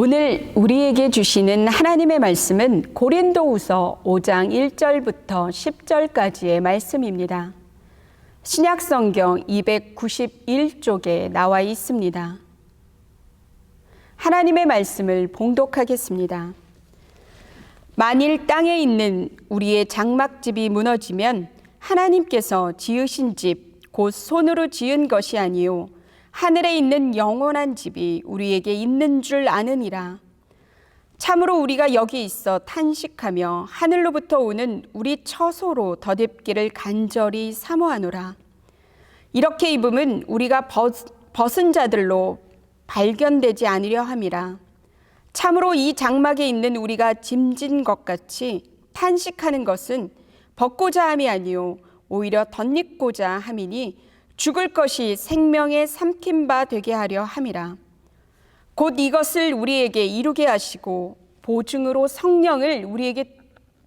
오늘 우리에게 주시는 하나님의 말씀은 고린도후서 5장 1절부터 10절까지의 말씀입니다. 신약성경 291쪽에 나와 있습니다. 하나님의 말씀을 봉독하겠습니다. 만일 땅에 있는 우리의 장막집이 무너지면 하나님께서 지으신 집, 곧 손으로 지은 것이 아니요 하늘에 있는 영원한 집이 우리에게 있는 줄 아느니라. 참으로 우리가 여기 있어 탄식하며 하늘로부터 오는 우리 처소로 덧입기를 간절히 사모하노라. 이렇게 입음은 우리가 벗은 자들로 발견되지 않으려 함이라. 참으로 이 장막에 있는 우리가 짐진 것 같이 탄식하는 것은 벗고자 함이 아니요 오히려 덧입고자 함이니 죽을 것이 생명에 삼킨 바 되게 하려 함이라. 곧 이것을 우리에게 이루게 하시고 보증으로 성령을 우리에게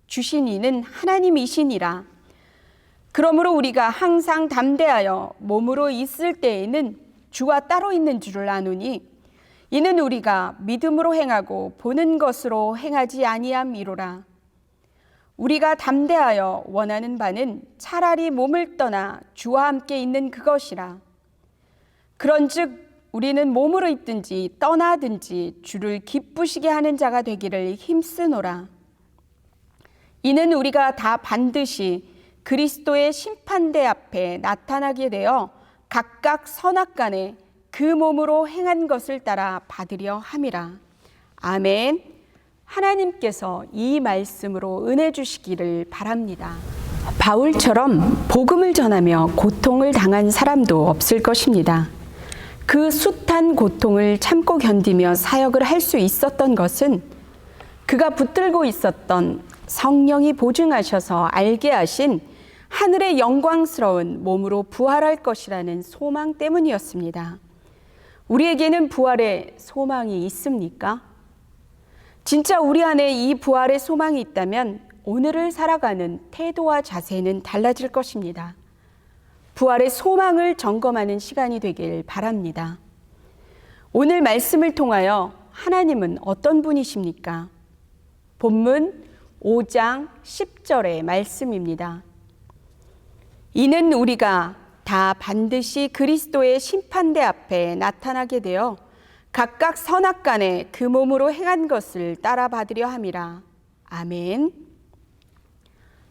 주신 이는 하나님이시니라. 그러므로 우리가 항상 담대하여 몸으로 있을 때에는 주와 따로 있는 줄을 아노니 이는 우리가 믿음으로 행하고 보는 것으로 행하지 아니함이로라. 우리가 담대하여 원하는 바는 차라리 몸을 떠나 주와 함께 있는 그것이라. 그런즉 우리는 몸으로 있든지 떠나든지 주를 기쁘시게 하는 자가 되기를 힘쓰노라. 이는 우리가 다 반드시 그리스도의 심판대 앞에 나타나게 되어 각각 선악간에 그 몸으로 행한 것을 따라 받으려 함이라. 아멘. 하나님께서 이 말씀으로 은혜 주시기를 바랍니다. 바울처럼 복음을 전하며 고통을 당한 사람도 없을 것입니다. 그 숱한 고통을 참고 견디며 사역을 할 수 있었던 것은 그가 붙들고 있었던 성령이 보증하셔서 알게 하신 하늘의 영광스러운 몸으로 부활할 것이라는 소망 때문이었습니다. 우리에게는 부활의 소망이 있습니까? 진짜 우리 안에 이 부활의 소망이 있다면 오늘을 살아가는 태도와 자세는 달라질 것입니다. 부활의 소망을 점검하는 시간이 되길 바랍니다. 오늘 말씀을 통하여 하나님은 어떤 분이십니까? 본문 5장 10절의 말씀입니다. 이는 우리가 다 반드시 그리스도의 심판대 앞에 나타나게 되어 각각 선악간에 그 몸으로 행한 것을 따라 받으려 함이라. 아멘.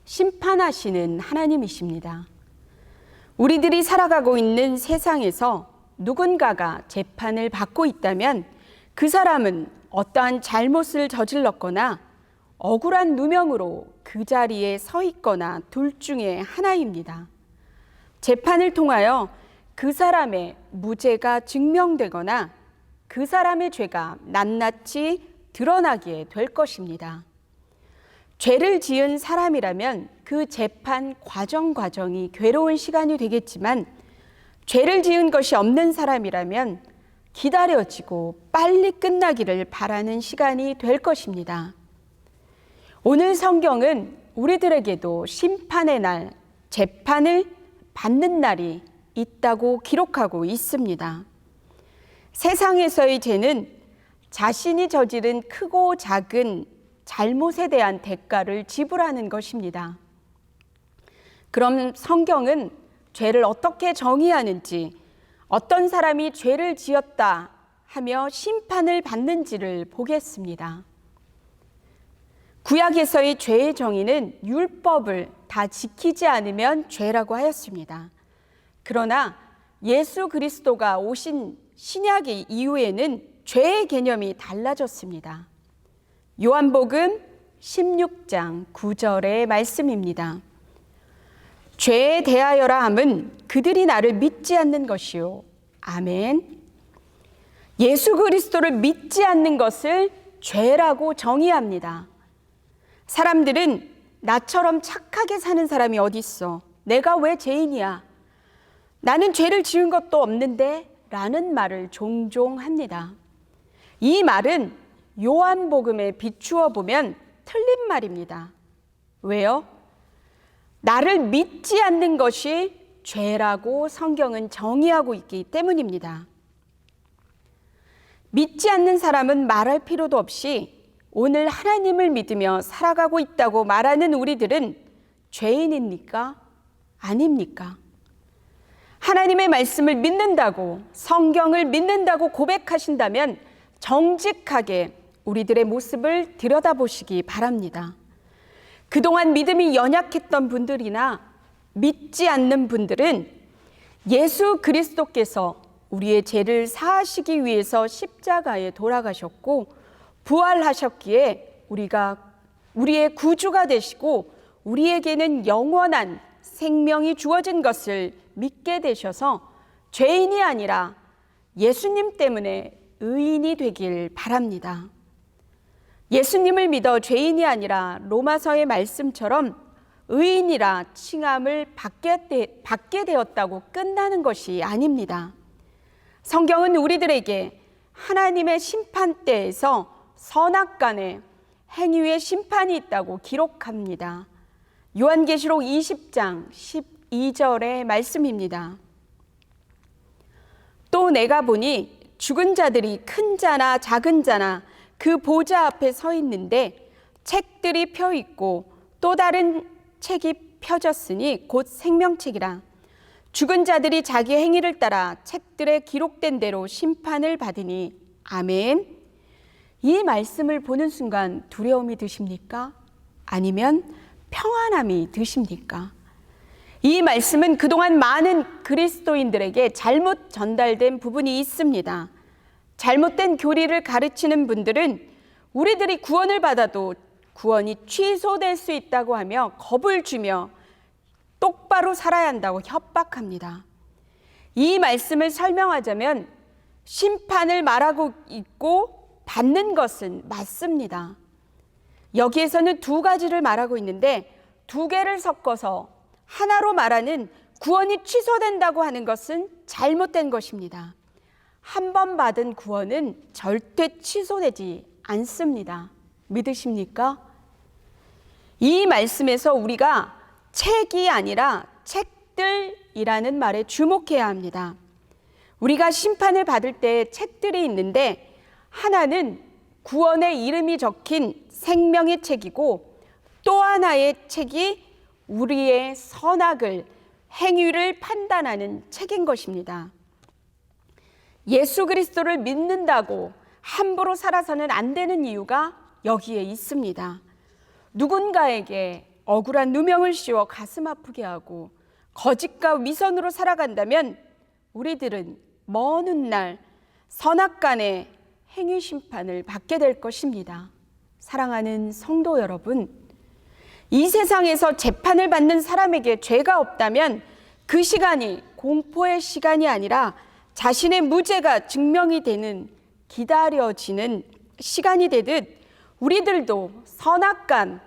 심판하시는 하나님이십니다. 우리들이 살아가고 있는 세상에서 누군가가 재판을 받고 있다면 그 사람은 어떠한 잘못을 저질렀거나 억울한 누명으로 그 자리에 서 있거나 둘 중에 하나입니다. 재판을 통하여 그 사람의 무죄가 증명되거나 그 사람의 죄가 낱낱이 드러나게 될 것입니다. 죄를 지은 사람이라면 그 재판 과정이 괴로운 시간이 되겠지만 죄를 지은 것이 없는 사람이라면 기다려지고 빨리 끝나기를 바라는 시간이 될 것입니다. 오늘 성경은 우리들에게도 심판의 날, 재판을 받는 날이 있다고 기록하고 있습니다. 세상에서의 죄는 자신이 저지른 크고 작은 잘못에 대한 대가를 지불하는 것입니다. 그럼 성경은 죄를 어떻게 정의하는지, 어떤 사람이 죄를 지었다 하며 심판을 받는지를 보겠습니다. 구약에서의 죄의 정의는 율법을 다 지키지 않으면 죄라고 하였습니다. 그러나 예수 그리스도가 오신 신약 이후에는 죄의 개념이 달라졌습니다. 요한복음 16장 9절의 말씀입니다. 죄에 대하여라 함은 그들이 나를 믿지 않는 것이요. 아멘. 예수 그리스도를 믿지 않는 것을 죄라고 정의합니다. 사람들은 나처럼 착하게 사는 사람이 어디 있어? 내가 왜 죄인이야? 나는 죄를 지은 것도 없는데 라는 말을 종종 합니다. 이 말은 요한복음에 비추어 보면 틀린 말입니다. 왜요? 나를 믿지 않는 것이 죄라고 성경은 정의하고 있기 때문입니다. 믿지 않는 사람은 말할 필요도 없이 오늘 하나님을 믿으며 살아가고 있다고 말하는 우리들은 죄인입니까? 아닙니까? 하나님의 말씀을 믿는다고, 성경을 믿는다고 고백하신다면 정직하게 우리들의 모습을 들여다보시기 바랍니다. 그동안 믿음이 연약했던 분들이나 믿지 않는 분들은 예수 그리스도께서 우리의 죄를 사하시기 위해서 십자가에 돌아가셨고 부활하셨기에 우리의 구주가 되시고 우리에게는 영원한 생명이 주어진 것을 믿게 되셔서 죄인이 아니라 예수님 때문에 의인이 되길 바랍니다. 예수님을 믿어 죄인이 아니라 로마서의 말씀처럼 의인이라 칭함을 받게 되었다고 끝나는 것이 아닙니다. 성경은 우리들에게 하나님의 심판대에서 선악간에 행위의 심판이 있다고 기록합니다. 요한계시록 20장 12절의 말씀입니다. 또 내가 보니 죽은 자들이 큰 자나 작은 자나 그 보좌 앞에 서 있는데 책들이 펴 있고 또 다른 책이 펴졌으니 곧 생명책이라. 죽은 자들이 자기 행위를 따라 책들에 기록된 대로 심판을 받으니. 아멘. 이 말씀을 보는 순간 두려움이 드십니까? 아니면 평안함이 드십니까? 이 말씀은 그동안 많은 그리스도인들에게 잘못 전달된 부분이 있습니다. 잘못된 교리를 가르치는 분들은 우리들이 구원을 받아도 구원이 취소될 수 있다고 하며 겁을 주며 똑바로 살아야 한다고 협박합니다. 이 말씀을 설명하자면 심판을 말하고 있고 받는 것은 맞습니다. 여기에서는 두 가지를 말하고 있는데 두 개를 섞어서 하나로 말하는 구원이 취소된다고 하는 것은 잘못된 것입니다. 한 번 받은 구원은 절대 취소되지 않습니다. 믿으십니까? 이 말씀에서 우리가 책이 아니라 책들이라는 말에 주목해야 합니다. 우리가 심판을 받을 때 책들이 있는데 하나는 구원의 이름이 적힌 생명의 책이고 또 하나의 책이 우리의 선악을, 행위를 판단하는 책인 것입니다. 예수 그리스도를 믿는다고 함부로 살아서는 안 되는 이유가 여기에 있습니다. 누군가에게 억울한 누명을 씌워 가슴 아프게 하고 거짓과 위선으로 살아간다면 우리들은 먼 훗날 선악간의 행위 심판을 받게 될 것입니다. 사랑하는 성도 여러분, 이 세상에서 재판을 받는 사람에게 죄가 없다면 그 시간이 공포의 시간이 아니라 자신의 무죄가 증명이 되는 기다려지는 시간이 되듯 우리들도 선악간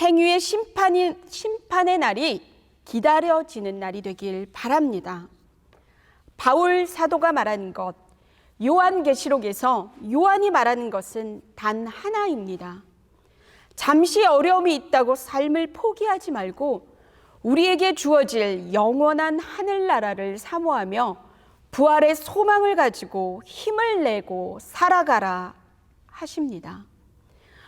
행위의 심판의 날이 기다려지는 날이 되길 바랍니다. 바울 사도가 말하는 것, 요한계시록에서 요한이 말하는 것은 단 하나입니다. 잠시 어려움이 있다고 삶을 포기하지 말고 우리에게 주어질 영원한 하늘나라를 사모하며 부활의 소망을 가지고 힘을 내고 살아가라 하십니다.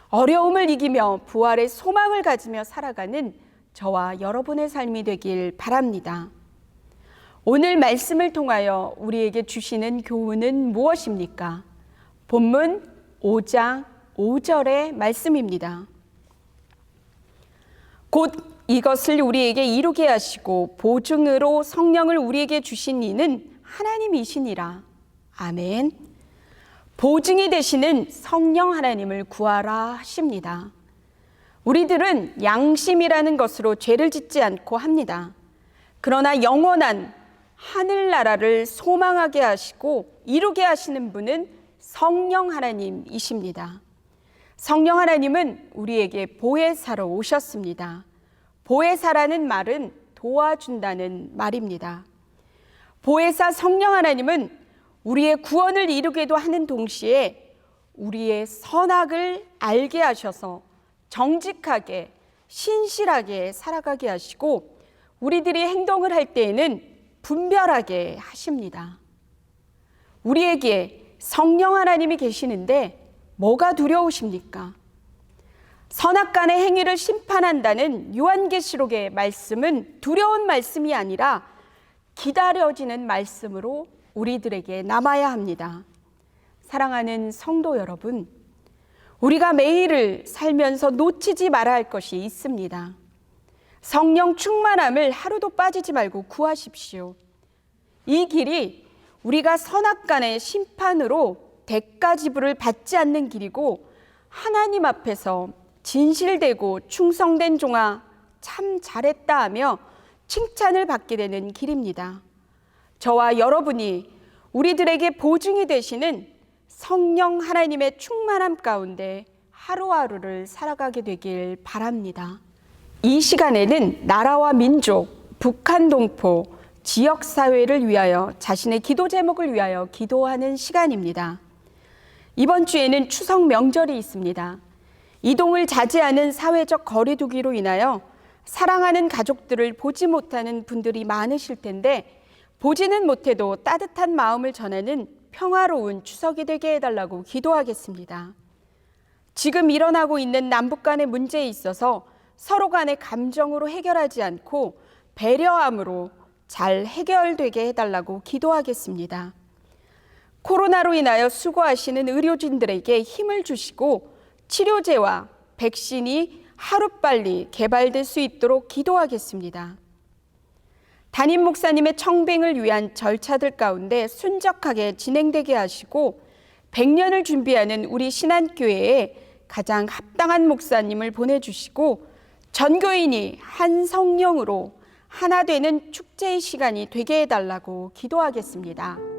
어려움을 이기며 부활의 소망을 가지며 살아가는 저와 여러분의 삶이 되길 바랍니다. 오늘 말씀을 통하여 우리에게 주시는 교훈은 무엇입니까? 본문 5장 5절의 말씀입니다. 곧 이것을 우리에게 이루게 하시고 보증으로 성령을 우리에게 주신 이는 하나님이시니라. 아멘. 보증이 되시는 성령 하나님을 구하라 하십니다. 우리들은 양심이라는 것으로 죄를 짓지 않고 합니다. 그러나 영원한 하늘나라를 소망하게 하시고 이루게 하시는 분은 성령 하나님이십니다. 성령 하나님은 우리에게 보혜사로 오셨습니다. 보혜사라는 말은 도와준다는 말입니다. 보혜사 성령 하나님은 우리의 구원을 이루게도 하는 동시에 우리의 선악을 알게 하셔서 정직하게 신실하게 살아가게 하시고 우리들이 행동을 할 때에는 분별하게 하십니다. 우리에게 성령 하나님이 계시는데 뭐가 두려우십니까? 선악간의 행위를 심판한다는 요한계시록의 말씀은 두려운 말씀이 아니라 기다려지는 말씀으로 우리들에게 남아야 합니다. 사랑하는 성도 여러분, 우리가 매일을 살면서 놓치지 말아야 할 것이 있습니다. 성령 충만함을 하루도 빠지지 말고 구하십시오. 이 길이 우리가 선악간의 심판으로 대가 지불을 받지 않는 길이고 하나님 앞에서 진실되고 충성된 종아 참 잘했다 하며 칭찬을 받게 되는 길입니다. 저와 여러분이 우리들에게 보증이 되시는 성령 하나님의 충만함 가운데 하루하루를 살아가게 되길 바랍니다. 이 시간에는 나라와 민족, 북한 동포, 지역사회를 위하여 자신의 기도 제목을 위하여 기도하는 시간입니다. 이번 주에는 추석 명절이 있습니다. 이동을 자제하는 사회적 거리두기로 인하여 사랑하는 가족들을 보지 못하는 분들이 많으실 텐데 보지는 못해도 따뜻한 마음을 전하는 평화로운 추석이 되게 해달라고 기도하겠습니다. 지금 일어나고 있는 남북 간의 문제에 있어서 서로 간의 감정으로 해결하지 않고 배려함으로 잘 해결되게 해달라고 기도하겠습니다. 코로나로 인하여 수고하시는 의료진들에게 힘을 주시고 치료제와 백신이 하루빨리 개발될 수 있도록 기도하겠습니다. 담임 목사님의 청빙을 위한 절차들 가운데 순적하게 진행되게 하시고 100년을 준비하는 우리 신안교회에 가장 합당한 목사님을 보내주시고 전교인이 한 성령으로 하나 되는 축제의 시간이 되게 해달라고 기도하겠습니다.